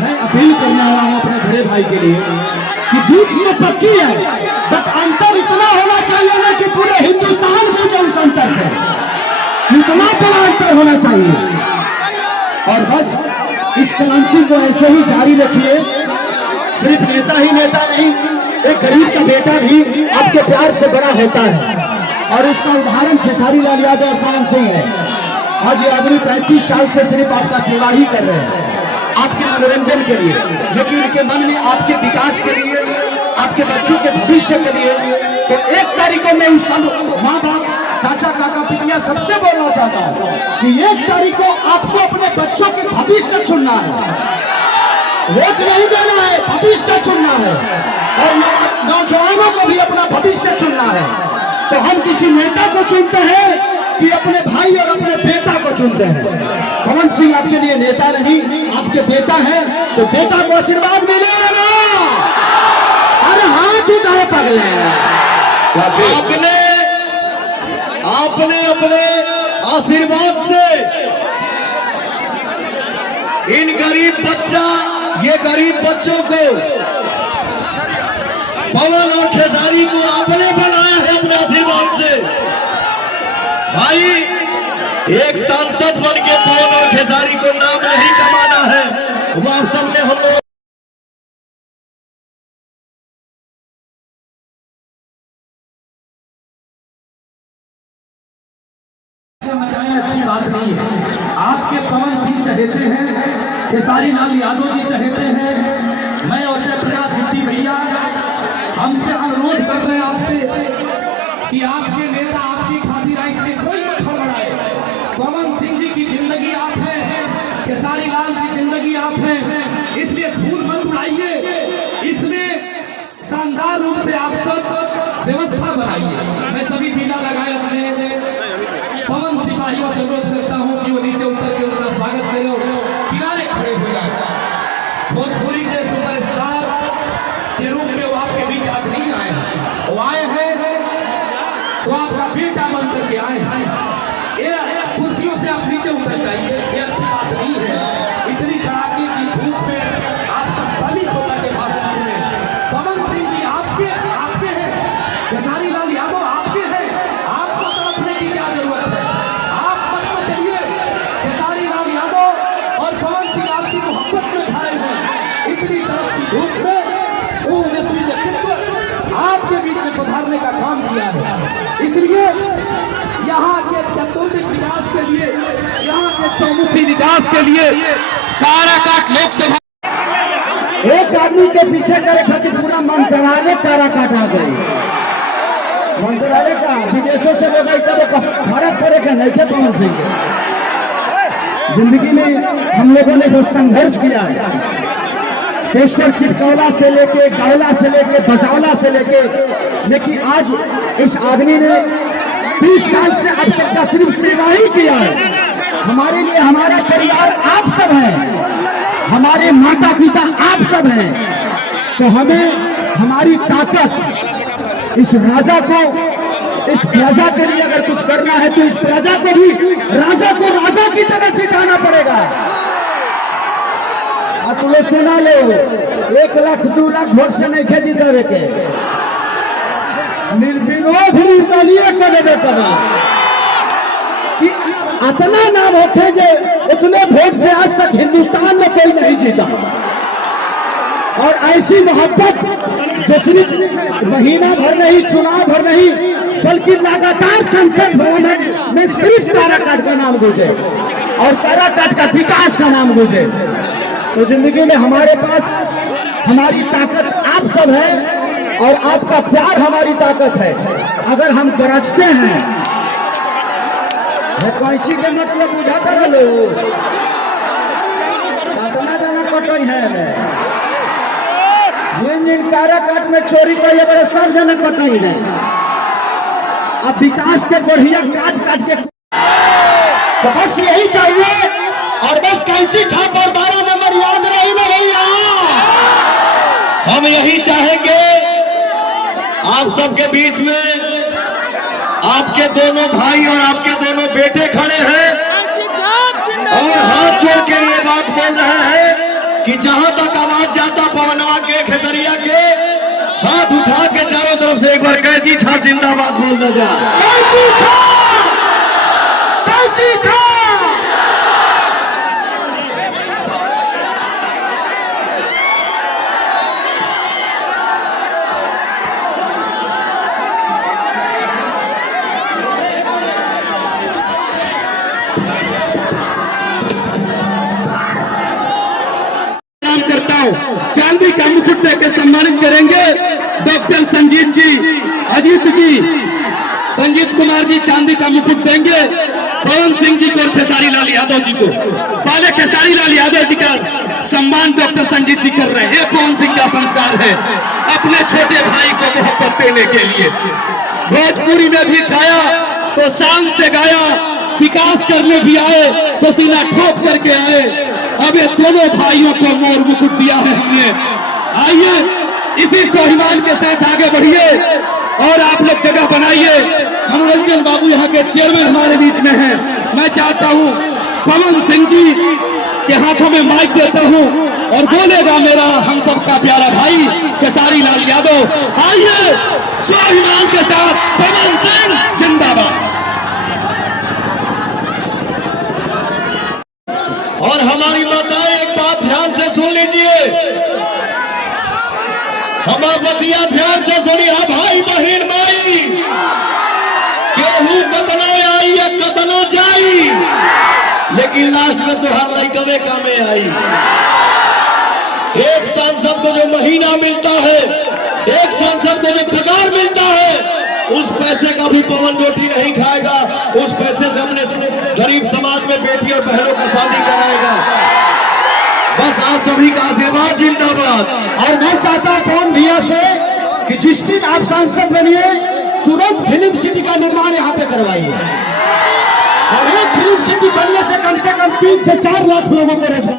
मैं अपील करना आया हूं अपने बड़े भाई के लिए कि जीत तो पक्की है, बट अंतर इतना होना चाहिए ना कि पूरे हिंदुस्तान को जो उस अंतर से इतना बड़ा अंतर होना चाहिए। और बस इस क्रांति को ऐसे ही जारी रखिए। सिर्फ नेता ही नेता नहीं, एक गरीब का बेटा भी आपके प्यार से बड़ा होता है। और उसका उदाहरण खेसारी लाल यादव और पवन सिंह है। आज ये आदमी 35 साल से सिर्फ आपका सेवा ही कर रहे हैं, आपके मनोरंजन के लिए, लेकिन उनके मन में आपके विकास के लिए, आपके बच्चों के भविष्य के लिए। तो 1 तारीख को मैं इन सब माँ बाप, चाचा, काका, पितिया सबसे बोलना चाहता हूँ कि 1 तारीख को आपको अपने बच्चों के भविष्य चुनना है, वोट नहीं देना है, भविष्य चुनना है। और नौजवानों को भी अपना भविष्य चुनना है। तो हम किसी नेता को चुनते हैं कि अपने भाई और अपने बेटा को चुनते हैं। पवन सिंह आपके लिए नेता नहीं, आपके बेटा है, तो बेटा को आशीर्वाद मिलेगा ना। अरे हाथ उठाओ पगले। आपने अपने आशीर्वाद से इन ये गरीब बच्चों को, पवन और खेसारी को आपने बनाया है अपने आशीर्वाद से। भाई, एक सांसद बन के पवन और खेसारी को नाम नहीं कमाना है, वो आप सबने हम लोग अच्छी बात नहीं है। आपके पवन सिंह चहेते हैं, खेसारी लाल यादव जी चहेते हैं। मैं और जयप्रकाश सिद्धि भैया हमसे अनुरोध कर रहे हैं आपसे कि आपके नेता आपकी खातिर आए, इसमें कोई मत बढ़ाए। पवन सिंह जी की जिंदगी आप है, खेसारी लाल की जिंदगी आप है, इसलिए धूल मत उड़ाइए। इसमें शानदार रूप से आप सब व्यवस्था बनाइए। मैं सभी पीला लगाए अपने पवन सिपाहियों से अनुरोध करता हूं कि वो नीचे उतर के उनका स्वागत करें, किनारे खड़े हो जाए। भोजपुरी के सुपरस्टार के रूप में वो आपके बीच आज नहीं आए हैं, वो आए हैं तो आपका बेटा बन करके आए हैं। ये कुर्सियों से आप नीचे उतर जाइए, ये अच्छी बात नहीं है। इतनी कड़ाके की धूप में आप सब सभी होकर के भाषण सुने। पवन सिंह जी आपके हैं, खेसारी लाल यादव आपके हैं, आपको तड़पने की क्या जरूरत है? आप मत चलिए। खेसारी लाल यादव और पवन सिंह आपकी मोहब्बत में खड़े हैं। इतनी तरफ की धूप में ओजस्वी व्यक्तित्व आपके बीच में पधारने का काम किया है। इसलिए यहाँ के चतुर्मुखी विकास के लिए, यहाँ के चौमुखी विकास के लिए काराकाट लोकसभा एक आदमी के पीछे करे खातिर पूरा मंत्रालय काराकाट आ गई। मंत्रालय का विदेशों से लोग तो फर्क पड़ेगा नहीं थे। पवन सिंह के जिंदगी में हम लोगों ने जो संघर्ष किया है, पोस्टर चिपकौला से लेके, गौला से लेके, बजावला से लेके, लेकिन आज इस आदमी ने 30 साल से अब सबका सिर्फ सेवा ही किया है। हमारे लिए हमारा परिवार आप सब है, हमारे माता पिता आप सब हैं। तो हमें हमारी ताकत इस राजा को, इस प्रजा के लिए अगर कुछ करना है तो इस प्रजा को भी राजा की तरह जिताना पड़ेगा। तुले सुना लो, 1 लाख 2 लाख वोट से नहीं खे जीते के, निर्विरोध निर्दलीय कर देवे कि इतना नाम होते जे उतने वोट से आज तक हिंदुस्तान में कोई नहीं जीता। और ऐसी मोहब्बत जो सिर्फ महीना भर नहीं, चुनाव भर नहीं, बल्कि लगातार संसद भवन में सिर्फ काराकाट का नाम गूंजे और काराकाट का विकास का नाम गूंजे। तो जिंदगी में हमारे पास हमारी ताकत आप सब है और आपका प्यार हमारी ताकत है। अगर हम गरजते हैं, कैंची के मतलब बुझाता रहो, कितना जना कटई है, जिन जिन काराकाट में चोरी कर बड़े सब जना कटई है। अब विकास के बढ़िया काट के तो बस यही चाहिए। और बस कैंची छाप और 12 नंबर याद रही ना भैया। हम यही चाहेंगे आप सबके बीच में आपके दोनों भाई और आपके दोनों बेटे खड़े हैं और हाथ जोड़ के ये बात बोल रहे हैं कि जहां तक आवाज जाता पवनवा के खेसरिया के हाथ उठा के चारों तरफ से एक बार कैची छाप जिंदाबाद बोल दे जा। कैची छाप, कैची छाप। करता हूं, चांदी का मुकुट देकर सम्मानित करेंगे डॉक्टर संजीत जी, अजीत जी, संजीत कुमार जी चांदी का मुकुट देंगे पवन सिंह जी को और खेसारी लाल यादव जी को। पहले खेसारी लाल यादव जी का सम्मान डॉक्टर संजीत जी कर रहे हैं। ये पवन सिंह का संस्कार है अपने छोटे भाई को मोहब्बत देने के लिए। भोजपुरी में भी गाया तो शान से गाया, विकास करने भी आए तो सीना ठोक करके आए। अब ये दोनों भाइयों को मोर मुकुट दिया है हमने। आइए इसी स्वाभिमान के साथ आगे बढ़िए और आप लोग जगह बनाइए। मनोरंजन बाबू यहाँ के चेयरमैन हमारे बीच में हैं। मैं चाहता हूँ पवन सिंह जी के हाथों में माइक देता हूँ और बोलेगा मेरा हम सबका प्यारा भाई खेसारी लाल यादव। आइए स्वाभिमान के साथ पवन सिंह जिंदाबाद। और हमारी माताएं एक बात ध्यान से सुन लीजिए, हमारा बतिया ध्यान से सुनिए। भाई बहन माई केहू कतना आई या कतना जाई, लेकिन लास्ट में तुहार लइकवे कामे आई। एक सांसद को जो महीना मिलता है, एक सांसद को जो पगार मिलता है, उस पैसे का भी पवन रोटी नहीं खाएगा। उस पैसे से अपने गरीब समाज में बेटी और बहनों का शादी कराएगा। बस आप सभी का आशीर्वाद जिंदाबाद। और मैं चाहता हूं पवन भैया से कि जिस दिन आप सांसद बनिए तुरंत फिल्म सिटी का निर्माण यहाँ पे करवाइए। और एक फिल्म सिटी बनने से कम 3 से 4 लाख लोगों को रोजगार